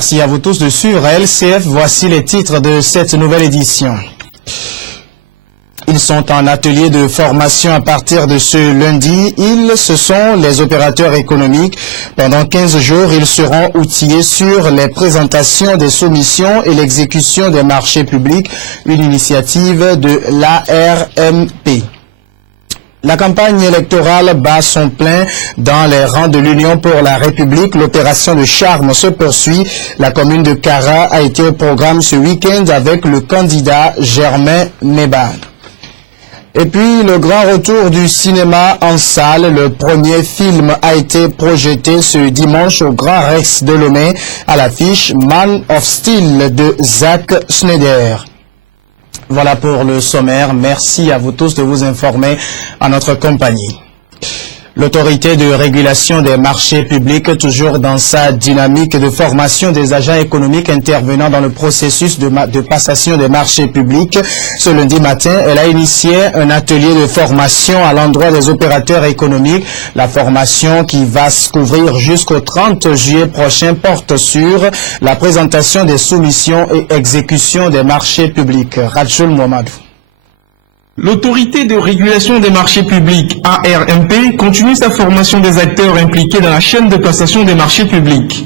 Merci à vous tous de suivre LCF. Voici les titres de cette nouvelle édition. Ils sont en atelier de formation à partir de ce lundi. Ce sont les opérateurs économiques. Pendant 15 jours, ils seront outillés sur les présentations des soumissions et l'exécution des marchés publics, une initiative de l'ARMP. La campagne électorale bat son plein dans les rangs de l'Union pour la République. L'opération de charme se poursuit. La commune de Kara a été au programme ce week-end avec le candidat Germain Mebane. Et puis, le grand retour du cinéma en salle. Le premier film a été projeté ce dimanche au Grand Rex de Lomé à l'affiche Man of Steel de Zack Snyder. Voilà pour le sommaire. Merci à vous tous de vous informer en notre compagnie. L'autorité de régulation des marchés publics, toujours dans sa dynamique de formation des agents économiques intervenant dans le processus de passation des marchés publics. Ce lundi matin, elle a initié un atelier de formation à l'endroit des opérateurs économiques. La formation qui va se couvrir jusqu'au 30 juillet prochain porte sur la présentation des soumissions et exécution des marchés publics. Rachel Mohamadou. L'autorité de régulation des marchés publics, ARMP, continue sa formation des acteurs impliqués dans la chaîne de passation des marchés publics.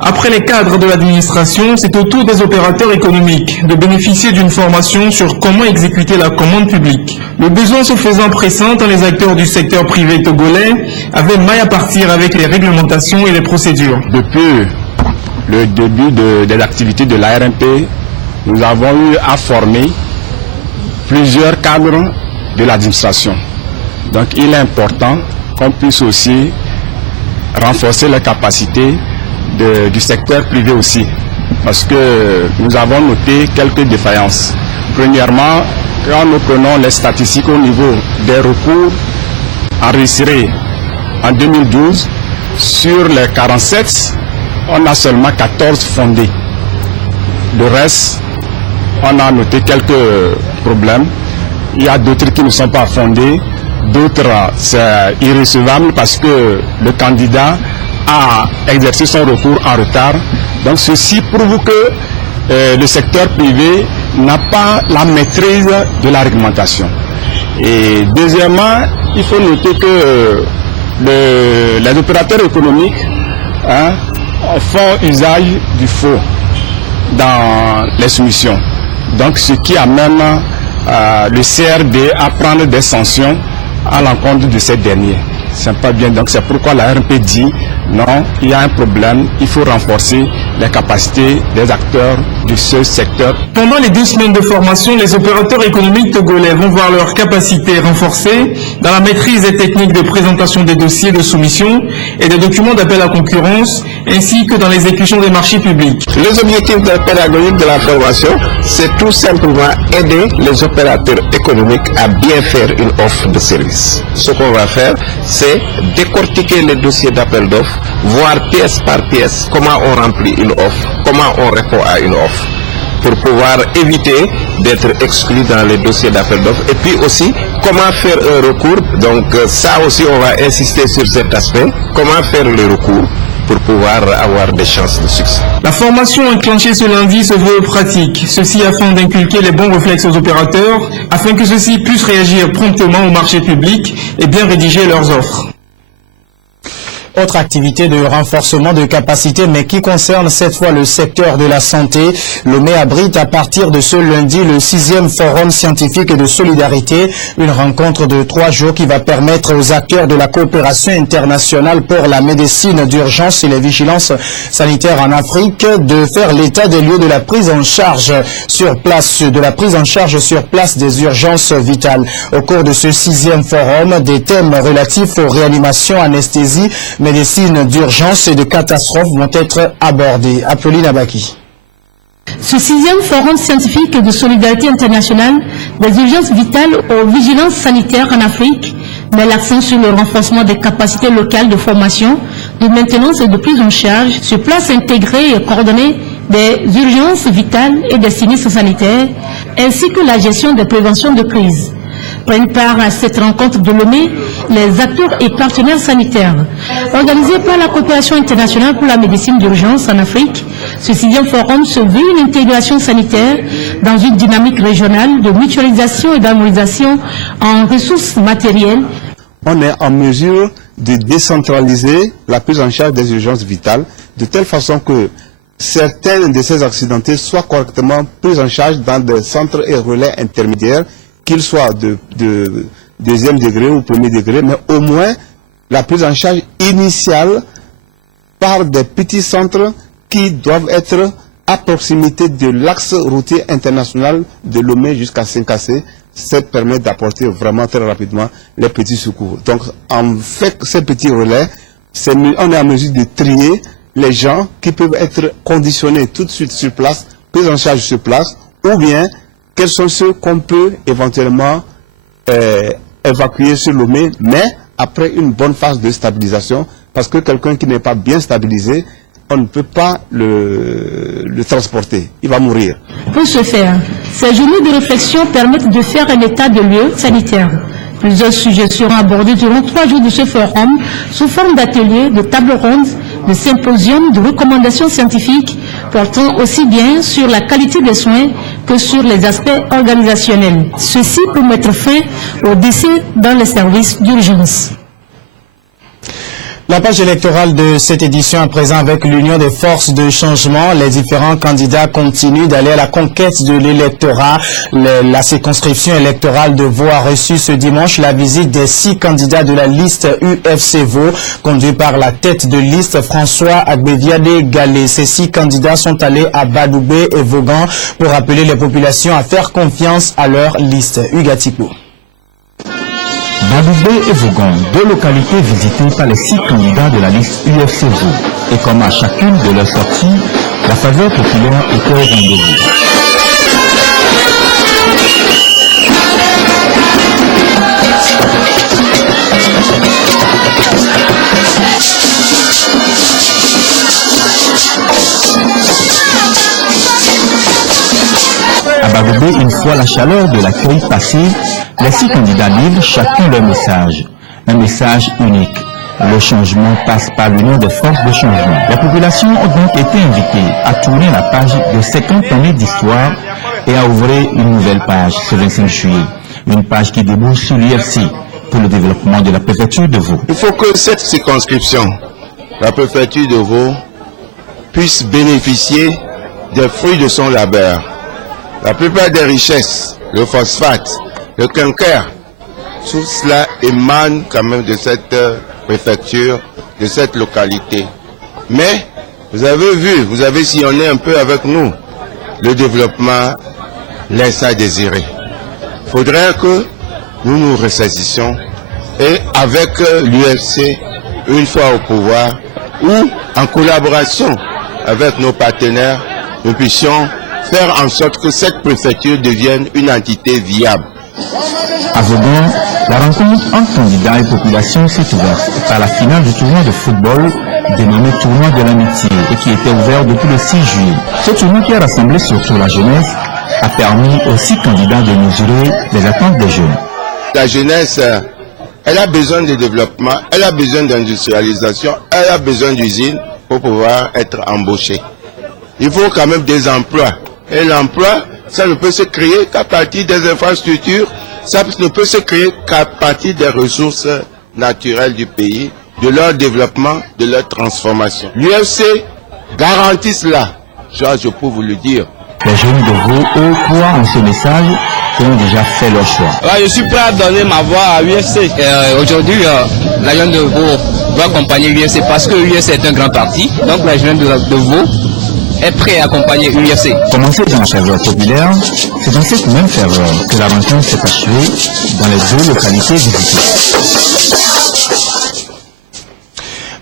Après les cadres de l'administration, c'est au tour des opérateurs économiques de bénéficier d'une formation sur comment exécuter la commande publique. Le besoin se faisant pressant, tant les acteurs du secteur privé togolais avaient maille à partir avec les réglementations et les procédures. Depuis le début des activités de l'ARMP, nous avons eu à former plusieurs cadres de l'administration. Donc il est important qu'on puisse aussi renforcer les capacités du secteur privé aussi, parce que nous avons noté quelques défaillances. Premièrement, quand nous prenons les statistiques au niveau des recours enregistrés en 2012, sur les 47, on a seulement 14 fondés. Le reste, on a noté quelques problèmes. Il y a d'autres qui ne sont pas fondés, d'autres c'est irrecevable parce que le candidat a exercé son recours en retard. Donc ceci prouve que le secteur privé n'a pas la maîtrise de la réglementation. Et deuxièmement, il faut noter que les opérateurs économiques font usage du faux dans les soumissions. Donc ce qui amène le CRD à prendre des sanctions à l'encontre de ces derniers. C'est pas bien, donc c'est pourquoi la RMP dit non, il y a un problème, il faut renforcer les capacités des acteurs de ce secteur. Pendant les 2 semaines de formation, les opérateurs économiques togolais vont voir leurs capacités renforcées dans la maîtrise des techniques de présentation des dossiers de soumission et des documents d'appel à concurrence, ainsi que dans l'exécution des marchés publics. Les objectifs pédagogiques de la formation, c'est tout simplement aider les opérateurs économiques à bien faire une offre de service. Ce qu'on va faire, c'est décortiquer les dossiers d'appel d'offres, voir pièce par pièce comment on remplit une offre, comment on répond à une offre, pour pouvoir éviter d'être exclu dans les dossiers d'appel d'offres. Et puis aussi, comment faire un recours. Donc ça aussi, on va insister sur cet aspect. Comment faire le recours pour pouvoir avoir des chances de succès. La formation enclenchée ce lundi se veut pratique, ceci afin d'inculquer les bons réflexes aux opérateurs, afin que ceux-ci puissent réagir promptement au marché public et bien rédiger leurs offres. Autre activité de renforcement de capacité, mais qui concerne cette fois le secteur de la santé. Lomé abrite à partir de ce lundi le 6e forum scientifique de solidarité, une rencontre de 3 jours qui va permettre aux acteurs de la coopération internationale pour la médecine d'urgence et les vigilances sanitaires en Afrique de faire l'état des lieux de la prise en charge sur place, des urgences vitales. Au cours de ce 6e forum, des thèmes relatifs aux réanimations, anesthésie, médecine d'urgence et de catastrophe vont être abordés. Apolline Abaki. Ce 6e forum scientifique de solidarité internationale des urgences vitales aux vigilances sanitaires en Afrique met l'accent sur le renforcement des capacités locales de formation, de maintenance et de prise en charge sur place intégrée et coordonnée des urgences vitales et des sinistres sanitaires, ainsi que la gestion des préventions de crise. Prennent part à cette rencontre de Lomé les acteurs et partenaires sanitaires. Organisé par la coopération internationale pour la médecine d'urgence en Afrique, ce 6e forum se veut une intégration sanitaire dans une dynamique régionale de mutualisation et d'harmonisation en ressources matérielles. On est en mesure de décentraliser la prise en charge des urgences vitales de telle façon que certains de ces accidentés soient correctement pris en charge dans des centres et relais intermédiaires, qu'ils soient de deuxième degré ou premier degré, mais au moins la prise en charge initiale par des petits centres qui doivent être à proximité de l'axe routier international de Lomé jusqu'à Saint-Cassé. Ça permet d'apporter vraiment très rapidement les petits secours. Donc, en fait, ces petits relais, on est en mesure de trier les gens qui peuvent être conditionnés tout de suite sur place, pris en charge sur place, ou bien quels sont ceux qu'on peut éventuellement évacuer sur Lomé, mais après une bonne phase de stabilisation, parce que quelqu'un qui n'est pas bien stabilisé, on ne peut pas le transporter, il va mourir. Pour ce faire, ces journées de réflexion permettent de faire un état de lieu sanitaire. Plusieurs sujets seront abordés durant 3 jours de ce forum, sous forme d'ateliers, de tables rondes, de symposiums, de recommandations scientifiques, portant aussi bien sur la qualité des soins que sur les aspects organisationnels. Ceci pour mettre fin aux décès dans les services d'urgence. La page électorale de cette édition à présent avec l'Union des forces de changement. Les différents candidats continuent d'aller à la conquête de l'électorat. La circonscription électorale de Vaud a reçu ce dimanche la visite des 6 candidats de la liste UFC Vaud, conduits par la tête de liste François Agbeviade Galé. Ces 6 candidats sont allés à Badoubé et Vaughan pour appeler les populations à faire confiance à leur liste. Ugatipo. Badoubé et Vaughan, 2 localités visitées par les 6 candidats de la liste UFC Vaud. Et comme à chacune de leurs sorties, la faveur populaire était au rendez-vous. À Badoubé, une fois la chaleur de l'accueil passée, les 6 candidats livrent chacun leur message. Un message unique. Le changement passe par l'union des forces de changement. La population a donc été invitée à tourner la page de 50 années d'histoire et à ouvrir une nouvelle page ce 25 juillet. Une page qui débouche sur l'UFC pour le développement de la préfecture de Vaud. Il faut que cette circonscription, la préfecture de Vaud, puisse bénéficier des fruits de son labeur. La plupart des richesses, le phosphate, le calcaire, tout cela émane quand même de cette préfecture, de cette localité. Mais vous avez vu, vous avez sillonné un peu avec nous, le développement laisse à désirer. Il faudrait que nous nous ressaisissions et avec l'UFC, une fois au pouvoir, ou en collaboration avec nos partenaires, nous puissions faire en sorte que cette préfecture devienne une entité viable. À Vaughan, la rencontre entre candidats et population s'est ouverte par la finale du tournoi de football dénommé Tournoi de l'Amitié et qui était ouvert depuis le 6 juillet. Ce tournoi qui a rassemblé surtout la jeunesse a permis aux 6 candidats de mesurer les attentes des jeunes. La jeunesse, elle a besoin de développement, elle a besoin d'industrialisation, elle a besoin d'usines pour pouvoir être embauchée. Il faut quand même des emplois. Et l'emploi, ça ne peut se créer qu'à partir des infrastructures, ça ne peut se créer qu'à partir des ressources naturelles du pays, de leur développement, de leur transformation. L'UFC garantit cela, je peux vous le dire. Les jeunes de Vaud croient en ce message et ont déjà fait leur choix. Je suis prêt à donner ma voix à l'UFC. Aujourd'hui, la jeune de Vaud doit accompagner l'UFC parce que l'UFC est un grand parti. Donc la jeune de Vaud est prêt à accompagner l'UFC. Commencé dans la faveur populaire, c'est dans cette même faveur que la rencontre s'est achevée dans les 2 localités visitées.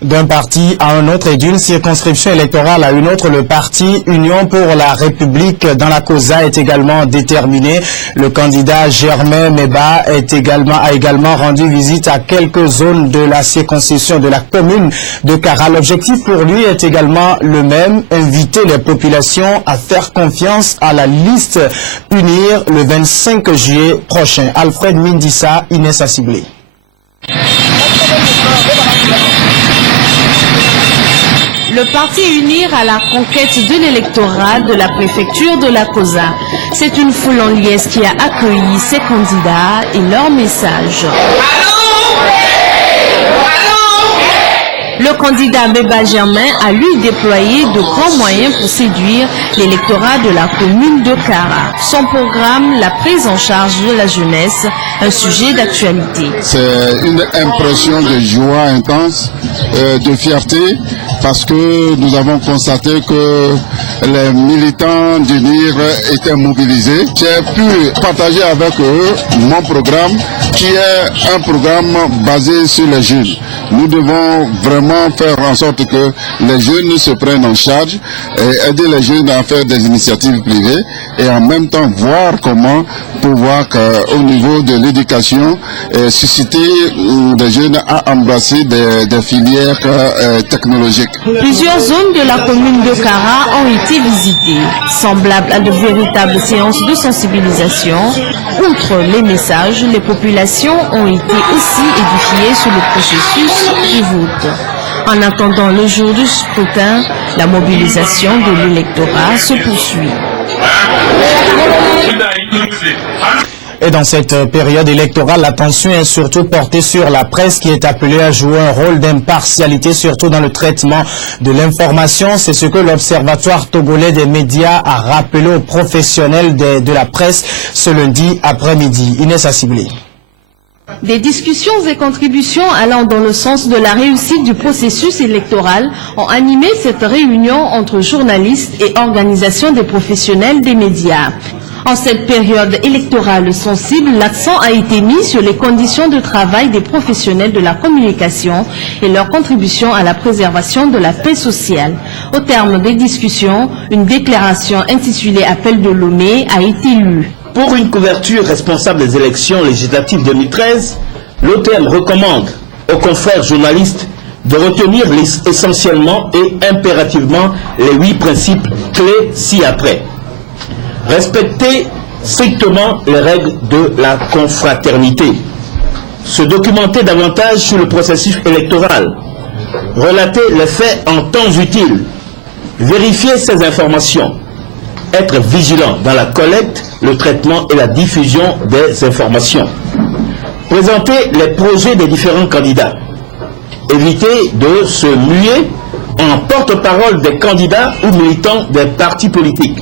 D'un parti à un autre et d'une circonscription électorale à une autre, le parti Union pour la République dans la COSA est également déterminé. Le candidat Germain Meba a également rendu visite à quelques zones de la circonscription de la commune de Kara. L'objectif pour lui est également le même, inviter les populations à faire confiance à la liste Unir le 25 juillet prochain. Alfred Mindissa, Inès Assiblé. Le parti Unir à la conquête de l'électorat de la préfecture de la COSA. C'est une foule en liesse qui a accueilli ses candidats et leurs messages. Le candidat Meba Germain a lui déployé de grands moyens pour séduire l'électorat de la commune de Kara. Son programme, la prise en charge de la jeunesse, un sujet d'actualité. C'est une impression de joie intense, de fierté, parce que nous avons constaté que les militants d'Unir étaient mobilisés. J'ai pu partager avec eux mon programme, qui est un programme basé sur les jeunes. Nous devons vraiment faire en sorte que les jeunes se prennent en charge et aider les jeunes à faire des initiatives privées et en même temps voir comment pouvoir au niveau de l'éducation susciter les jeunes à embrasser des filières technologiques. Plusieurs zones de la commune de Kara ont été visitées, semblables à de véritables séances de sensibilisation. Outre les messages, les populations ont été aussi édifiées sur le processus du vote. En attendant le jour du scrutin, la mobilisation de l'électorat se poursuit. Et dans cette période électorale, l'attention est surtout portée sur la presse qui est appelée à jouer un rôle d'impartialité, surtout dans le traitement de l'information. C'est ce que l'Observatoire togolais des médias a rappelé aux professionnels de la presse ce lundi après-midi. Inès Assiblé. Des discussions et contributions allant dans le sens de la réussite du processus électoral ont animé cette réunion entre journalistes et organisations des professionnels des médias. En cette période électorale sensible, l'accent a été mis sur les conditions de travail des professionnels de la communication et leur contribution à la préservation de la paix sociale. Au terme des discussions, une déclaration intitulée Appel de Lomé a été lue. Pour une couverture responsable des élections législatives 2013, l'OTM recommande aux confrères journalistes de retenir essentiellement et impérativement les 8 principes clés ci-après. Respecter strictement les règles de la confraternité. Se documenter davantage sur le processus électoral. Relater les faits en temps utile. Vérifier ces informations. Être vigilant dans la collecte, le traitement et la diffusion des informations. Présenter les projets des différents candidats. Éviter de se muer en porte-parole des candidats ou militants des partis politiques.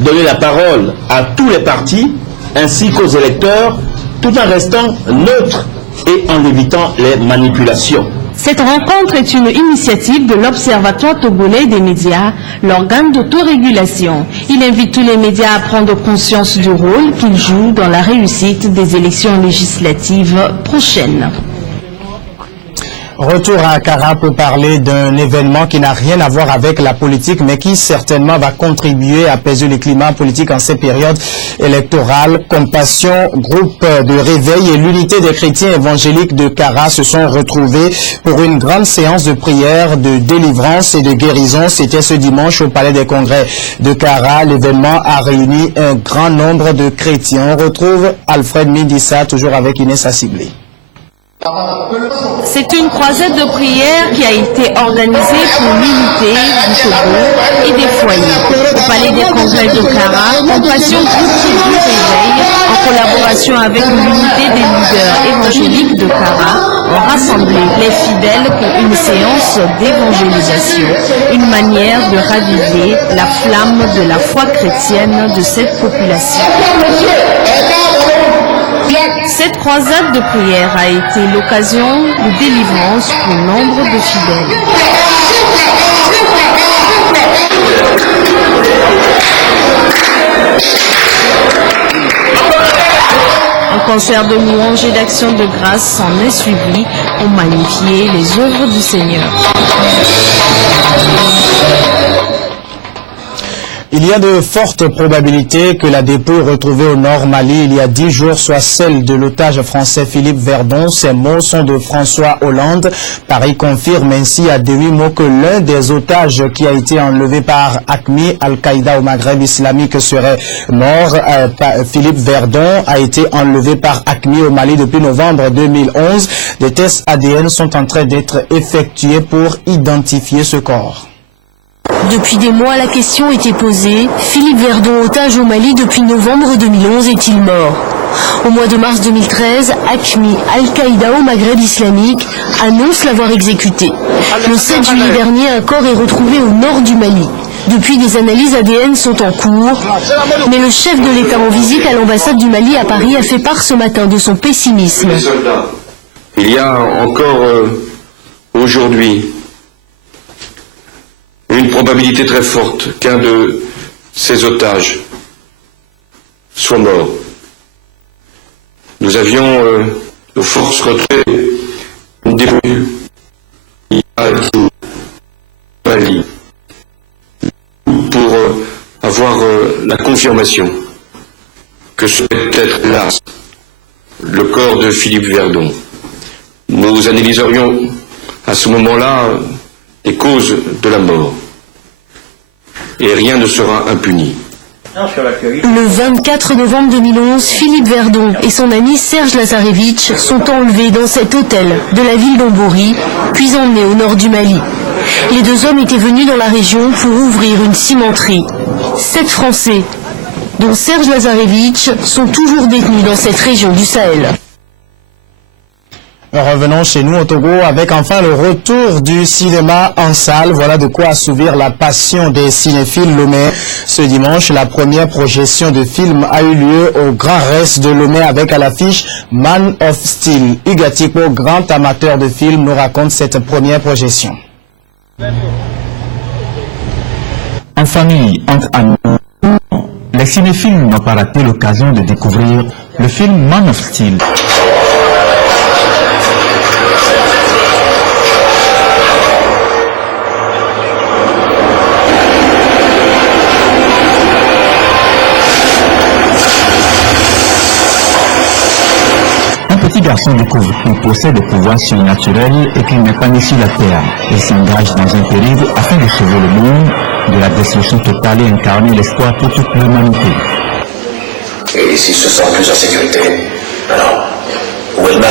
Donner la parole à tous les partis ainsi qu'aux électeurs tout en restant neutre et en évitant les manipulations. Cette rencontre est une initiative de l'Observatoire togolais des médias, l'organe d'autorégulation. Il invite tous les médias à prendre conscience du rôle qu'ils jouent dans la réussite des élections législatives prochaines. Retour à Kara pour parler d'un événement qui n'a rien à voir avec la politique, mais qui certainement va contribuer à apaiser le climat politique en ces périodes électorales. Compassion, groupe de réveil et l'unité des chrétiens évangéliques de Kara se sont retrouvés pour une grande séance de prière, de délivrance et de guérison. C'était ce dimanche au Palais des Congrès de Kara. L'événement a réuni un grand nombre de chrétiens. On retrouve Alfred Mindissa, toujours avec Inès Assiblé. C'est une croisade de prière qui a été organisée pour l'unité du Togo et des foyers. Au Palais des Congrès de Kara, Compassion Groupe du Réveil, en collaboration avec l'unité des leaders évangéliques de Kara, ont rassemblé les fidèles pour une séance d'évangélisation, une manière de raviver la flamme de la foi chrétienne de cette population. Cette croisade de prière a été l'occasion de délivrance pour nombre de fidèles. En concert de louanges et d'actions de grâce s'en est suivi ont magnifié les œuvres du Seigneur. Il y a de fortes probabilités que la dépouille retrouvée au nord Mali il y a 10 jours soit celle de l'otage français Philippe Verdon. Ces mots sont de François Hollande. Paris confirme ainsi à 8 mots que l'un des otages qui a été enlevé par AQMI, Al-Qaïda au Maghreb islamique, serait mort. Philippe Verdon a été enlevé par AQMI au Mali depuis novembre 2011. Des tests ADN sont en train d'être effectués pour identifier ce corps. Depuis des mois, la question était posée. Philippe Verdon, otage au Mali depuis novembre 2011, est-il mort? Au mois de mars 2013, AQMI, Al-Qaïda au Maghreb islamique, annonce l'avoir exécuté. Le 7 juillet dernier, un corps est retrouvé au nord du Mali. Depuis, des analyses ADN sont en cours, mais le chef de l'État en visite à l'ambassade du Mali à Paris a fait part ce matin de son pessimisme. Il y a encore aujourd'hui une probabilité très forte qu'un de ces otages soit mort. Nous avions nos forces retrouvées une dépouille à Mali pour avoir la confirmation que ce peut être là le corps de Philippe Verdon. Nous analyserions à ce moment-là les causes de la mort. Et rien ne sera impuni. Le 24 novembre 2011, Philippe Verdon et son ami Serge Lazarevitch sont enlevés dans cet hôtel de la ville d'Ombori, puis emmenés au nord du Mali. Les deux hommes étaient venus dans la région pour ouvrir une cimenterie. 7 Français, dont Serge Lazarevitch, sont toujours détenus dans cette région du Sahel. Revenons chez nous au Togo avec enfin le retour du cinéma en salle. Voilà de quoi assouvir la passion des cinéphiles Lomé. Ce dimanche, la première projection de film a eu lieu au Grand Rex de Lomé avec à l'affiche Man of Steel. Hugues Atipo, grand amateur de films, nous raconte cette première projection. En famille, entre amis, les cinéphiles n'ont pas raté l'occasion de découvrir le film Man of Steel. Un petit garçon découvre qu'il possède des pouvoirs surnaturels et qu'il n'est pas né sur la terre. Il s'engage dans un périple afin de sauver le monde de la destruction totale et incarner l'espoir pour toute l'humanité. Et s'il se sent plus en sécurité, alors, où est le mal?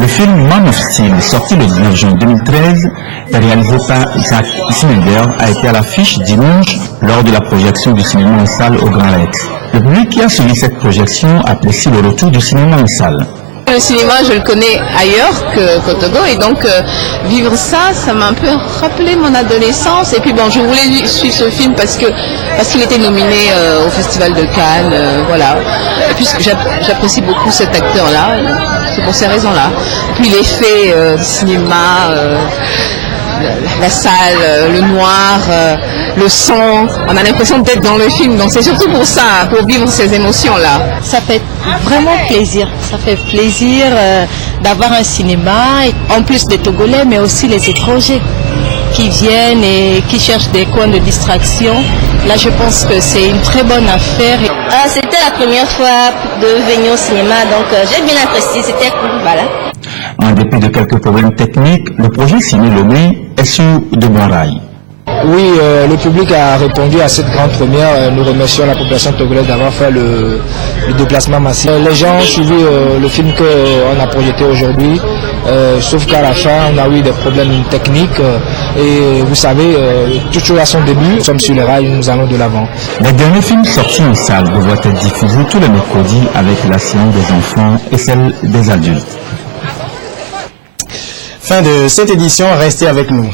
Le film Man of Steel, sorti le 19 juin 2013 et réalisé par Zack Snyder, a été à l'affiche dimanche lors de la projection du cinéma en salle au Grand Rex. Le public qui a suivi cette projection apprécie le retour du cinéma en salle. Le cinéma, je le connais ailleurs qu'au Togo, et donc vivre ça, ça m'a un peu rappelé mon adolescence. Et puis bon, je voulais suivre ce film parce qu'il était nominé au Festival de Cannes, voilà. Et puis j'apprécie beaucoup cet acteur-là, c'est pour ces raisons-là. Puis l'effet du cinéma, la salle, le noir, le son, on a l'impression d'être dans le film, donc c'est surtout pour ça, pour vivre ces émotions-là. Ça fait vraiment plaisir, ça fait plaisir d'avoir un cinéma, en plus des Togolais, mais aussi les étrangers qui viennent et qui cherchent des coins de distraction. Là, je pense que c'est une très bonne affaire. C'était la première fois de venir au cinéma, donc j'ai bien apprécié, c'était cool, voilà. En dépit de quelques problèmes techniques, le projet Ciné Lomé est sur de bons rails. Oui, le public a répondu à cette grande première. Nous remercions la population togolaise d'avoir fait le déplacement massif. Les gens ont suivi le film qu'on a projeté aujourd'hui, sauf qu'à la fin, on a eu des problèmes techniques. Et vous savez, toute chose à son début, nous sommes sur les rails, nous allons de l'avant. Les derniers films sortis en salle devraient être diffusés tous les mercredis avec la séance des enfants et celle des adultes. Fin de cette édition, restez avec nous.